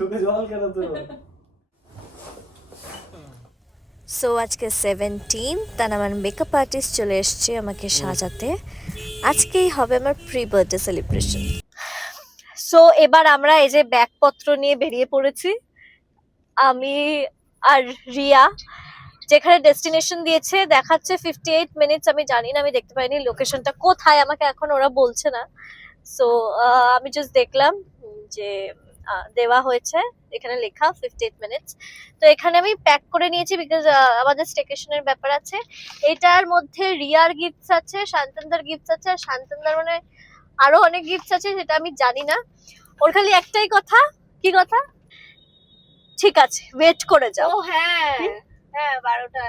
চোখে জল কেন তোর? সো আজকে 17 তার আমার মেকআপ আর্টিস্ট চলে এসছে আমাকে সাজাতে। আজকেই হবে আমার প্রি বার্থডে সেলিব্রেশন। সো এবার আমরা এই যে ব্যাগপত্র নিয়ে বেরিয়ে পড়েছি, আমি আর রিয়া। যেখানে ডেস্টিনেশন দিয়েছে দেখাচ্ছে 58 মিনিটস, আমি জানি না, আমি দেখতে পাইনি লোকেশনটা কোথায়, আমাকে এখন ওরা বলছে না। সো আমি জাস্ট দেখলাম যে দেওয়া হয়েছে, এখানে লেখা 58 মিনিটস। তো এখানে আমি প্যাক করে নিয়েছি বিকজ আমাদের স্টেকেশনের ব্যাপার আছে। এটার মধ্যে রিয়ার গিফটস আছে, শান্তনদার গিফটস আছে, আর শান্তনদার মানে আরো অনেক গিফটস আছে যেটা আমি জানি না। ওর খালি একটাই কথা, কি কথা, ঠিক আছে ওয়েট করে যাও। হ্যাঁ হ্যাঁ 12টা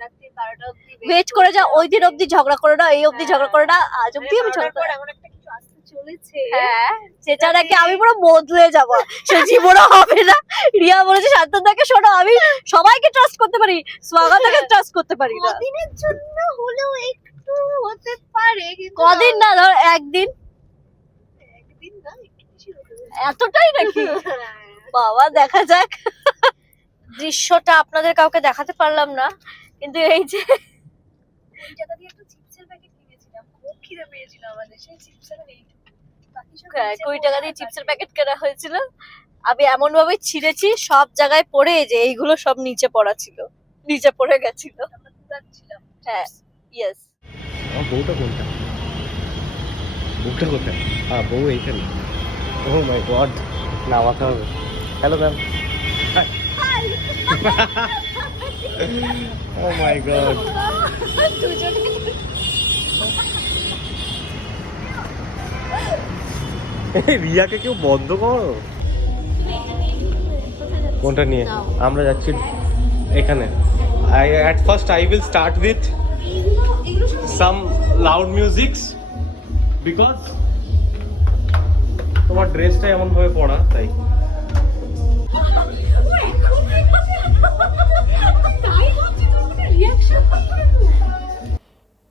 রাত্রি 12টা অবধি ওয়েট করে যাও, ওই দিন অবধি ঝগড়া করো না, এই অবধি ঝগড়া করো না, আজ অবধি আমি ঝগড়া করো। এমন একটা কিছু আসতে চলেছে। হ্যাঁ সেটা নাকি আমি পুরো বদলে যাবো, সে জীবনও হবে না। রিয়া বলেছে শান্তনদাকে, শোনো আমি সবাইকে ট্রাস্ট করতে পারি, স্বাগতাকে ট্রাস্ট করতে পারি না। কদিনের জন্য হলেও একটু হতে পারে, কিন্তু কদিন না, ধর একদিন, একদিন না, একটু বেশি হতে পারে। এতটাই নাকি? বাবা দেখা যাক। দৃশ্যটা আপনাদের কাউকে দেখাতে পারলাম না, কিন্তু এই যে এই টাকা দিয়ে একটা চিপসের প্যাকেট কিনেছিলাম, খুব খিদে পেয়েছিল আমাদের, সেই চিপসের নেই। 20 টাকা দিয়ে চিপসের প্যাকেট কেনা হয়েছিল, আমি এমন ভাবে ছিঁড়েছি সব জায়গায় পড়ে, যে এইগুলো সব নিচে পড়া ছিল, নিচে পড়ে গেছিল। আমরা কুড়াচ্ছিলাম। হ্যাঁ ইয়েস। আমার বউটা কোনটা? বউটা কোথায়? হ্যাঁ বউ এইখানে। ও মাই গড, নামাতে হবে। Hello ma'am. Oh my God. রিয়াকে কেউ বন্ধ করো। কোনটা নিয়ে? আমরা যাচ্ছি এখানে। At first I will start with some loud musics because তোমার ড্রেসটা এমন ভাবে পরা তাই।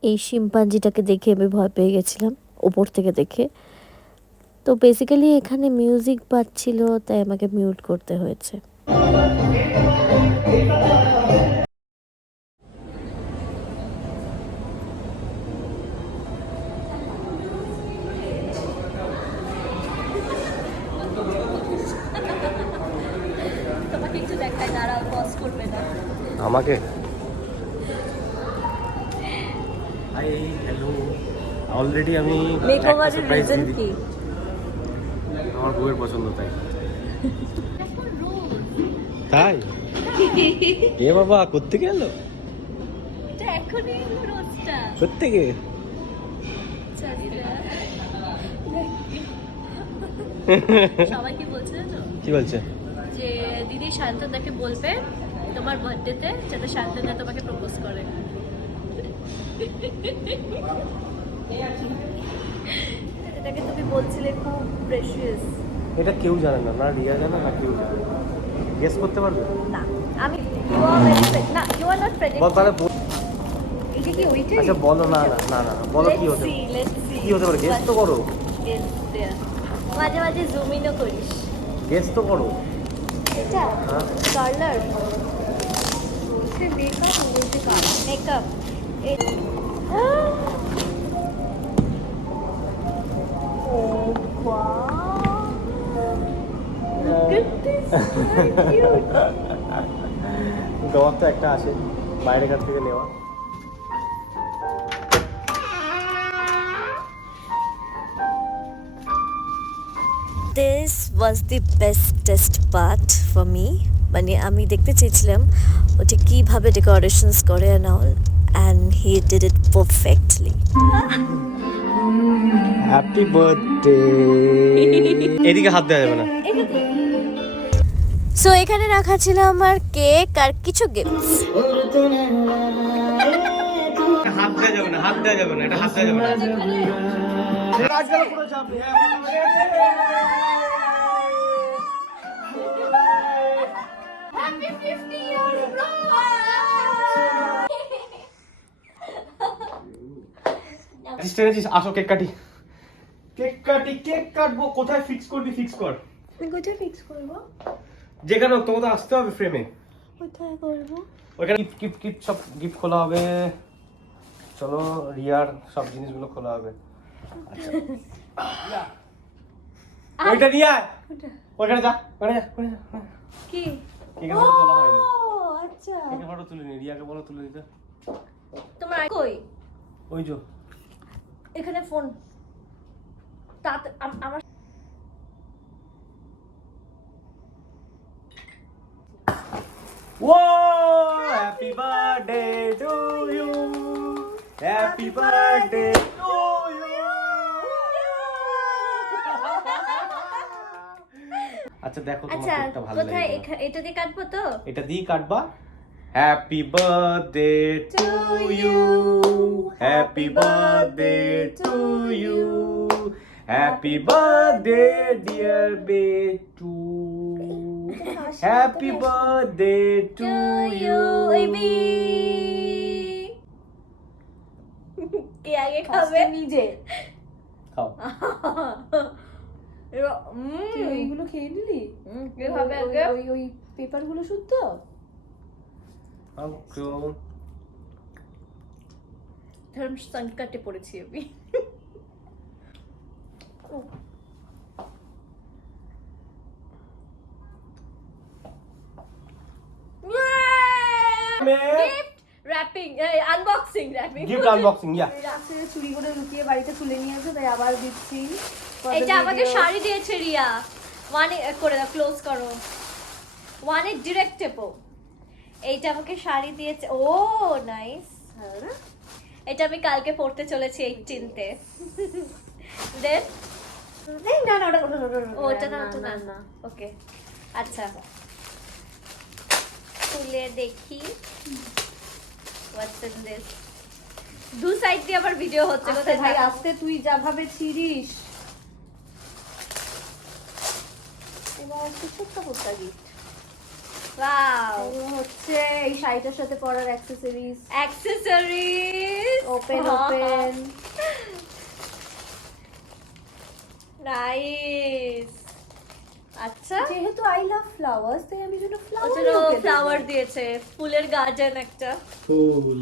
এই শিম্পাঞ্জিটাকে দেখে আমি ভয় পেয়ে গেছিলাম ওপর থেকে দেখে। তো বেসিক্যালি এখানে মিউজিক বাজছিল, তাই আমাকে মিউট করতে হয়েছে। তোমাকে একটু দেখাই, দাঁড়াও, পজ করবে না। আমাকে হাই হ্যালো, অলরেডি আমি মেকওভারের রিজন কি? আমার বউয়ের পছন্দ তাই। তাই এ বাবা কোত্থেকে এলো? এটা এখনই রোজটা কোত্থেকে? সবাই কি বলছে জানো? কি বলছে? যে দিদি শান্তদাকে বলবে তোমার বার্থডেতে যাতে শান্তদা তোমাকে প্রপোজ করে। এটাকে তুমি বলছিলে খুব প্রেশিয়াস। এটা কেউ জানে না, না রিয়া জানে না কেউ জানে। গেস করতে পারবে না আমি ইউ আর ভেরি না, ইউ আর নট প্রেজেন্ট। বল তাহলে এটা কি ওইটাই? আচ্ছা বলো, না না না না বলো কি হতে কি হতে পারে, গেস তো করো। মাঝে মাঝে জুম ইনও করিস। গেস তো করো। এটা হ্যাঁ পার্লার বলছে মেকআপ, বলছে কাজ। মেকআপ। গবার তো একটা আসে বাইরের কাছ থেকে নেওয়া। This was the bestest part for me. মানে আমি দেখতে চেয়েছিলাম ওটা কিভাবে ডেকোরেশনস করে and all, and he did it perfectly. Happy birthday. এদিকে হাত দেওয়া যাবে না। সো এখানে রাখা ছিল আমার কেক আর কিছু গিফটস। হাত দেওয়া যাবে না, হাত দেওয়া যাবে না, এটা হাত দেওয়া যাবে না। আসো কেক কাটি, কেক কাটি, কেক কাটবো। কোথায় ফিক্স করবি? ফিক্স কর। আমি কোথায় ফিক্স করবো? যেখানে হোক, তোমাকে তো আসতে হবে ফ্রেমে। কোথায় করবো? ওইখানে গিফট গিফট গিফট সব গিফট খোলা হবে। চলো রিয়ার সব জিনিসগুলো খোলা হবে। আচ্ছা রিয়া, ওইটা রিয়া, ওইখানে যা, ওখানে যা, ওখানে যা। কি? কেকের ফটো তোলা হয়নি। ও আচ্ছা, কেকের ফটো তুলে নি, রিয়াকে বলো তুলে দিতে। তোমার কই? ওই যে এখানে ফোন। আমার Whoa! Happy birthday to you. Happy birthday to you. আচ্ছা দেখো তোমার আচ্ছা কেকটা ভালো কোথায়? লাগে। এটা দিয়ে কাটবো তো? এটা দিয়ে কাটবা। Happy birthday to you. Happy birthday to you. Happy birthday dear Betu. Happy birthday to you. Baby. কে আগে খাবে? নিজে খাও। তুই ওইগুলো খেয়ে নিলি? কে খাবে আগে? ওই পেপারগুলো শুদ্ধ? ধর্ম সংকটে পড়েছি আমি। Wrapping, unboxing, wrapping. Gift unboxing, yeah. রাতে চুরি করে লুকিয়ে বাড়িতে খুলে নিয়ে আসো, তাই আবার দিচ্ছি। এটা আমাকে শাড়ি দিয়েছে রিয়া। ওয়ানে করে দাও, ক্লোজ করো। ওয়ানে ডিরেক্ট টেপো। এইটা আমাকে শাড়ি দিয়েছে। ও নাইস। এটা আমি কালকে পড়তে চলেছি 18তে। দেন না না, ওটা না, ওটা না। ওকে আচ্ছা, খুলে দেখি হোয়াটস ইন দিস। দু সাইড দিয়ে আবার ভিডিও হচ্ছে। আস্তে কোথায় ভাই, দেখো? আস্তে, তুই যা ভাবে ছিড়িস। এবার একটা ছোট্ট পোস্টা গিফট। ওয়াও, হচ্ছে এই শাড়িটার সাথে পরার accessories. Accessories open open. Nice. আচ্ছা, যেহেতু আই লাভ ফ্লাওয়ার্স, তাই আমি জন্য ওটা ফ্লাওয়ার ফ্লাওয়ার দিয়েছে, ফুলের গার্ডেন একটা। ফুল।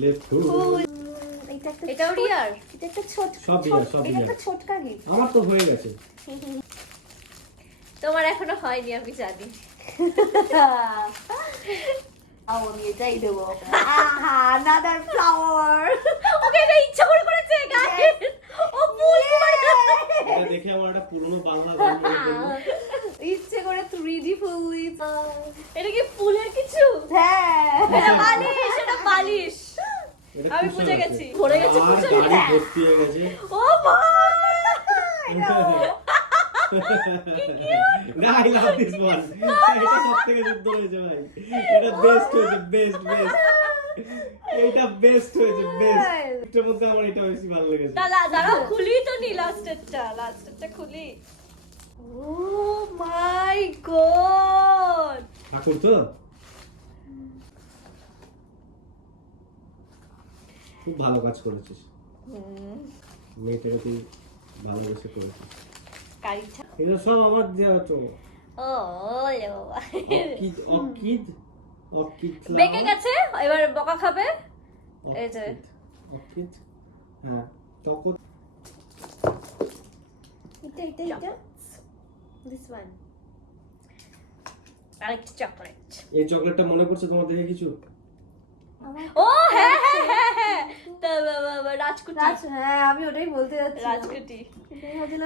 এটা একটা এটাও রিয়ার। এটা একটা ছোট সব রিয়ার, সব এটা রিয়ার। একটা ছোটকা গিফট। আমার তো হয়ে গেছে। তোমার এখনো হয়নি আমি জানি। আমি এটাই দেবো। another flower. ওকে এটা ইচ্ছা করে করেছে গাইস। ও ফুল এটা দেখে আমার একটা পুরনো বাংলা গান মনে পড়লো। ইচ্ছে করে 3D ফুল। এটা কি ফুলের কিছু? হ্যাঁ, এটা বালিশ, এটা বালিশ। এটা আমি কুশন বুঝে আছে। গেছি, ভরে গেছে আর কুশন। গাড়ি ভর্তি হয়ে গেছে। ও ভাই, না, I love this one. এটা সবথেকে যুদ্ধ হয়েছে ভাই। এটা বেস্ট হয়েছে, বেস্ট। এটা বেস্ট হয়েছে, বেস্ট। এর মধ্যে আমার এটা বেশি ভালো লেগেছে। দাঁড়াও খুলি তো নি লাস্টেরটা খুলি। ও মাই গড, ঠাকুর তো খুব ভালো কাজ করেছিস। মেয়েটাকে তুই ভালোবেসে করেছিস। কারিটা। এগুলো সব আমার দেওয়া তো। ও লো, অর্কিড বেঁকে গেছে, এবার বকা খাবে। এই যে অর্কিড, হ্যাঁ তখন এটা দিস ওয়ান। আরেকটা চকলেট। এই চকলেটটা মনে পড়ছে তোমার দেখে কিছু? ও হ্যাঁ হ্যাঁ হ্যাঁ হ্যাঁ, রাজকুটি। হ্যাঁ, আমি ওটাই বলতে যাচ্ছি। রাজকুটি।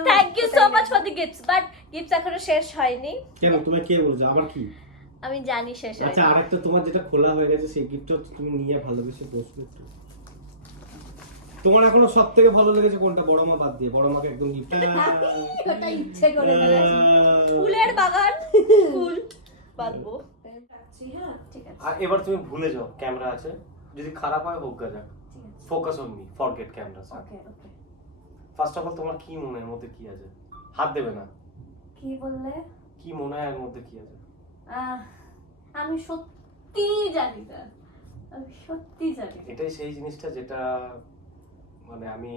Thank you so much for the gifts, but gifts এখনো শেষ হয়নি। কেন, তোমায় কে বলছে আবার কি? আমি জানি শেষ আচ্ছা, হয়নি। আরেকটা তোমার যেটা খোলা হয়ে গেছে সেই গিফটটা তুমি নিয়ে ভালোবেসে বসবে একটু। তোমার এখনো সব থেকে ভালো লেগেছে কোনটা, বড় মা বাদ দিয়ে? বড় মাকে একদম গিফট। ওটা ইচ্ছে করে দিয়েছি। ফুলের বাগান, ফুল বাঁধবো। হ্যাঁ, ঠিক আছে। আর এবার তুমি ভুলে যাও ক্যামেরা আছে, যদি খারাপ হয় হোক গা যাক। Focus on me, forget camera. Okay. First of all তোমার কি মনে হয় এর মধ্যে কি আছে? হাত দেবে না। কি বললে? কি মনে হয় এর মধ্যে কি আছে? আমি সত্যি জানি না। এটাই সেই জিনিসটা যেটা মানে আমি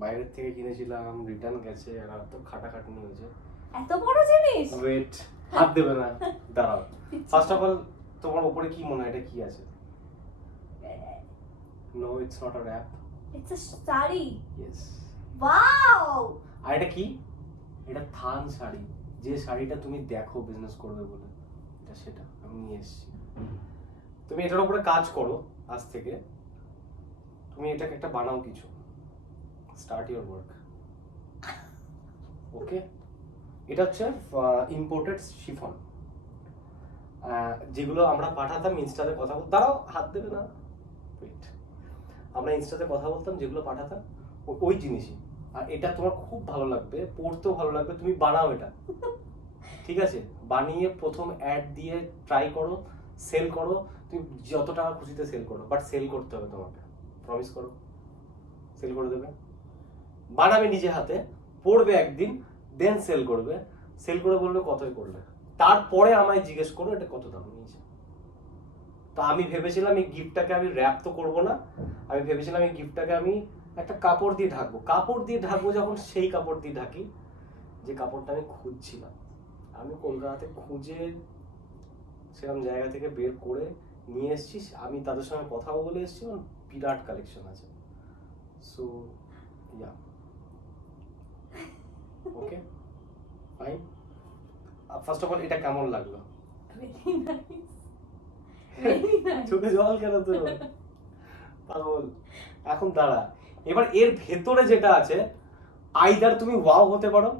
বাইরের থেকে কিনেছিলাম, রিটার্ন গেছে আর তো খাটাখাটনি হয়েছে। এত বড় জিনিস? ওয়েট, হাত দেবে না, দাঁড়াও। ফার্স্ট অফ অল তোমার উপরে কি মনে হয় এটা কি আছে? No, it's not a wrap. It's a sari. Yes. Wow! আর এটা কি? এটা থান শাড়ি, যে শাড়িটা তুমি দেখো বিজনেস করবে বলে, এটা সেটা আমি নিয়ে এসেছি। তুমি এটার উপরে কাজ করো আজ থেকে, তুমি এটাকে একটা বানাও কিছু, স্টার্ট ইওর ওয়ার্ক। ওকে, এটা হচ্ছে ইম্পোর্টেড শিফন, যেগুলো আমরা পাঠাতাম ইনস্টাতে কথা বলতাম। দাঁড়াও, হাত দেবে না, ওয়েট। আমরা ইনস্টাতে কথা বলতাম, যেগুলো পাঠাতাম ওই জিনিসই। আর এটা তোমার খুব ভালো লাগবে, পড়তেও ভালো লাগবে, তুমি বানাও এটা, ঠিক আছে? বানিয়ে প্রথম অ্যাড দিয়ে ট্রাই করো, সেল করো, তুমি যত টাকা খুশিতে সেল করো, বাট সেল করতে হবে তোমাকে, প্রমিস করো সেল করে দেবে। বানাবে নিজে হাতে, পড়বে একদিন, দেন সেল করবে, সেল করে বলবে কতই করলে, তারপরে আমায় জিজ্ঞেস করো এটা কত দাম নিয়েছে। তো আমি ভেবেছিলাম এই গিফটটাকে আমি র‍্যাপ তো করবো না, আমি ভেবেছিলাম এই গিফটটাকে আমি একটা কাপড় দিয়ে ঢাকবো। কাপড় দিয়ে ঢাকবো যখন, সেই কাপড় দিয়ে ঢাকি যে কাপড়টা আমি খুঁজছিলাম। আমি কলকাতাতে খুঁজে সেরকম জায়গা থেকে বের করে নিয়ে এসেছি, আমি তাদের সঙ্গে কথাও বলে এসেছি, আমার বিরাট কালেকশন আছে। So yeah, okay fine. First of all এটা কেমন লাগলো? Very nice, very nice. চোখে জল কেন তো পাগল? এখন দাঁড়া, এবার এর ভেতরে যেটা আছে, আইদার তুমি ওয়াও হতে পারো,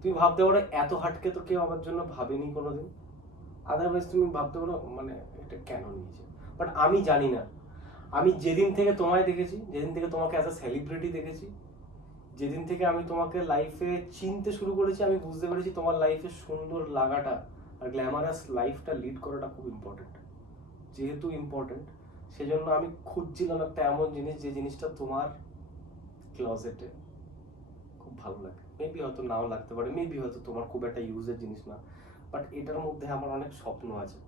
তুমি ভাবতে পারো এত হাটকে তো কেউ আমার জন্য ভাবেনি কোনোদিন, আদারওয়াইজ তুমি ভাবতে পারো মানে এটা কেন নিয়েছে। বাট আমি জানি না, আমি যেদিন থেকে তোমায় দেখেছি, যেদিন থেকে তোমাকে অ্যাজ আ সেলিব্রিটি দেখেছি, যেদিন থেকে আমি তোমাকে লাইফে চিনতে শুরু করেছি, আমি বুঝতে পেরেছি তোমার লাইফে সুন্দর লাগাটা আর গ্ল্যামারাস লাইফটা লিড করাটা খুব ইম্পর্টেন্ট। যেহেতু ইম্পর্টেন্ট, সেজন্য আমি খুঁজছিলাম একটা এমন জিনিস, যে জিনিসটা তোমার ক্লোজেটে খুব ভালো লাগে। মেবি হয়তো নাও লাগতে পারে, মেবি হয়তো তোমার খুব একটা ইউজের জিনিস না, বাট এটার মধ্যে আমার অনেক স্বপ্ন আছে।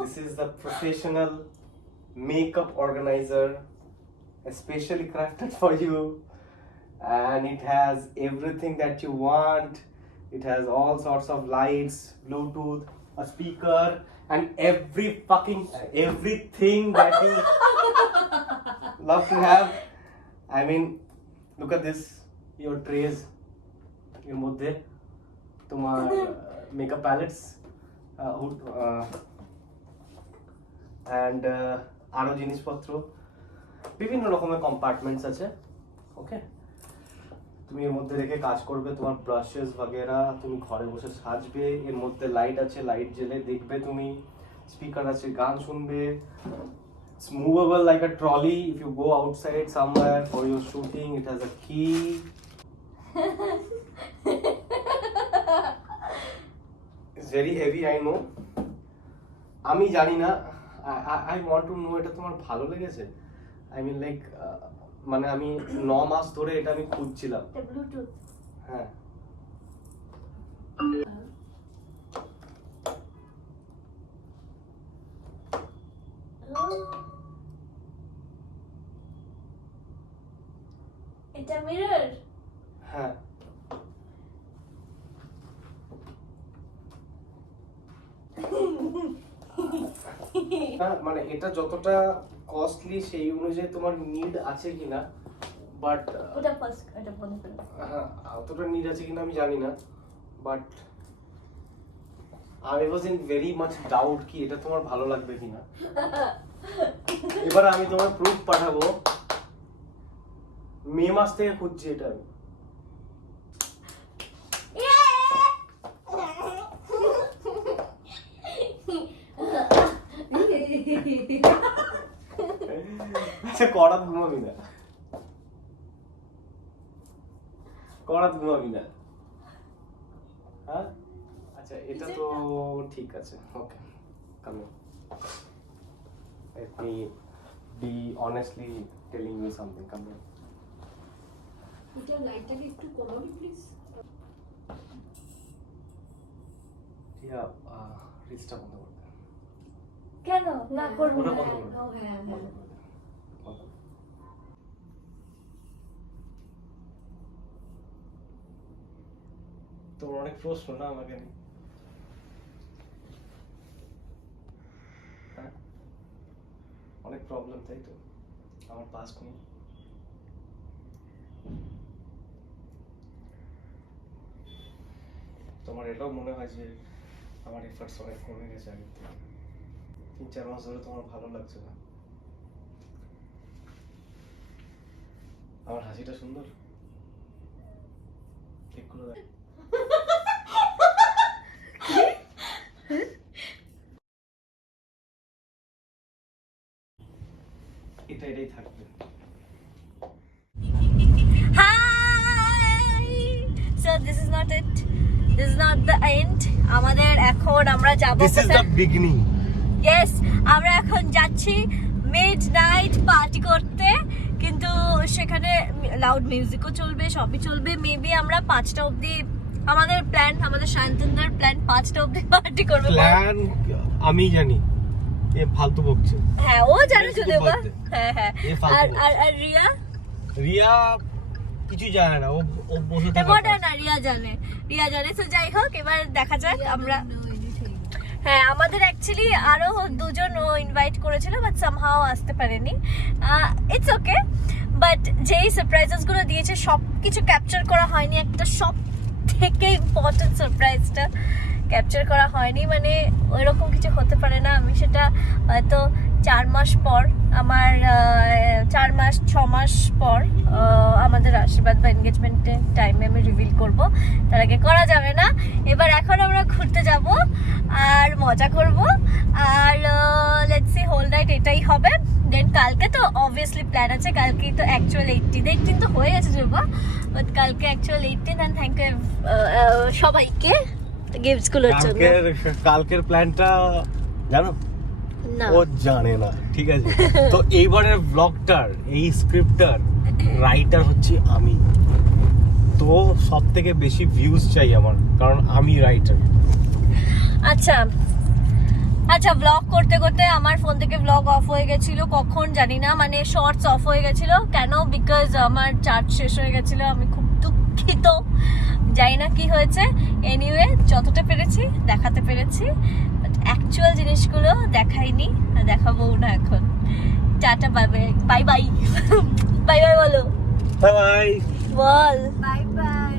This is the professional makeup organizer, especially crafted for you, and it has everything that you want. It has all sorts of lights, Bluetooth, a speaker, and everything that you love to have. I mean, look at this, your trays, এর মধ্যে তোমার makeup palettes, and আরো জিনিসপত্র, বিভিন্ন রকমের compartments আছে। ওকে, তুমি এর মধ্যে রেখে কাজ করবে, তোমার ব্রাশেস वगैरह তুমি ঘরে বসে সাজবে। এর মধ্যে লাইট আছে, লাইট জ্বেলে দেখবে তুমি, স্পিকার আছে, গান শুনবে। It's movable like a trolley if you go outside somewhere for your shooting. It has a key. It's very heavy, I know. আমি জানি না, I want to know এটা তোমার ভালো লেগেছে? I mean like মানে আমি 9 মাস ধরে এটা আমি খুঁজছিলাম। এটা ব্লুটুথ। হ্যাঁ, এটা মিরর। হ্যাঁ, মানে এটা যতটা কস্টলি সেই অনুযায়ী তোমার নিড আছে কিনা, বাট ওটা ফার্স্ট, এটা বন্ধ করে। হ্যাঁ, অতটা নিড আছে কিনা আমি জানি না, but I was in very much doubt কি এটা তোমার ভালো লাগবে কিনা। এবার আমি তোমার প্রুফ পাঠাবো, মে মাস থেকে খুঁজছি এটা আমি। আচ্ছা, করাত ঘুমাবি না, করাত ঘুমাবি না, হ্যাঁ? আচ্ছা, এটা তো ঠিক আছে, okay, come on. Let me be honestly telling you something, come on. এটা লাইটটাকে একটু কমাবি প্লিজ। ইয়া রিলসটা বন্ধ করে দে। কেন না করবো ওটা না? বন্ধ করে দে। ও হ্যাঁ বন্ধ হ্যাঁ। করে দে। বন্ধ করে দে। তোমার অনেক প্রশ্ন না আমাকে নিয়ে। হ্যাঁ? অনেক প্রবলেম, তাই তো? আমার পাস্ট নিয়ে। তোমার এটাও মনে হয় যে আমার এফার্টস অনেক কমে গেছে আগের থেকে? 3-4 মাস ধরে তোমার ভালো লাগছে না? আমার হাসিটা সুন্দর? ঠিক করে দেখ। এটাই থাকবে। Hi! So this is not it. This is not the end. আমাদের এখন আমরা যাব This is the beginning. Yes, আমরা এখন যাচ্ছি মিডনাইট পার্টি করতে, কিন্তু সেখানে লাউড মিউজিকও চলবে, সবই চলবে। মেবি আমরা 5টা অবধি আমাদের প্ল্যান, আমাদের শান্তনদার প্ল্যান 5টা অবধি পার্টি করবো। প্ল্যান আমি জানি, এ ফালতু বকছে। হ্যাঁ ও জানে Let's যদি go বা birthday. হ্যাঁ হ্যাঁ। এ ফালতু আর বকছে। আর আর রিয়া রিয়া কিছু জানে না, ও বসে থাকে। ওটা না, রিয়া জানে, রিয়া জানে। তো যাই হোক, এবার দেখা যাক। আমরা হ্যাঁ, আমাদের অ্যাকচুয়ালি আরো 2জন ও ইনভাইট করেছিল, বাট সামহাও আসতে পারেনি। ইটস ওকে, বাট যেই সারপ্রাইজেস গুলো দিয়েছে সব কিছু ক্যাপচার করা হয়নি। একটা সব থেকে ইম্পর্টেন্ট সারপ্রাইজটা ক্যাপচার করা হয়নি, মানে ওইরকম কিছু হতে পারে না। আমি সেটা হয়তো 4 মাস পর, আমার 4 মাস 6 মাস পর আমাদের আশীর্বাদ বা এনগেজমেন্টের টাইমে আমি রিভিল করব, তার আগে করা যাবে না। এবার এখন আমরা ঘুরতে যাব আর মজা করব, আর লেটস সি হোল নাইট এটাই হবে। দেন কালকে তো অবভিয়াসলি প্ল্যান আছে, কালকে তো অ্যাকচুয়াল 18 তো হয়ে গেছে যোবা, বাট কালকে অ্যাকচুয়াল 18। অ্যান্ড থ্যাংক ইউ সবাইকে গিফটস গুলোর জন্য। কালকের প্ল্যানটা জানো? না ও জানে না, ঠিক আছে? তো এইবারের ব্লগটার এই স্ক্রিপ্টটার রাইটার হচ্ছে আমি। তো সব থেকে বেশি ভিউজ চাই আমার, কারণ আমি রাইটার। আচ্ছা আচ্ছা, ব্লগ করতে করতে আমার ফোন থেকে ব্লগ অফ হয়ে গেছিল, কখন জানি না, মানে শর্টস অফ হয়ে গেছিল। কেন? বিকজ আমার চার্জ শেষ হয়ে গেছিল। আমি খুব দুঃখিত, জানি না কি হয়েছে। এনিওয়ে, যতটা পেরেছি দেখাতে পেরেছি, বাট অ্যাকচুয়াল জিনিসগুলো দেখাইনি, দেখাবো না এখন। Tata, bye bye, bye bye, bye bye বলো, বাই বাই বল বাই বাই।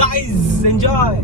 Guys, enjoy.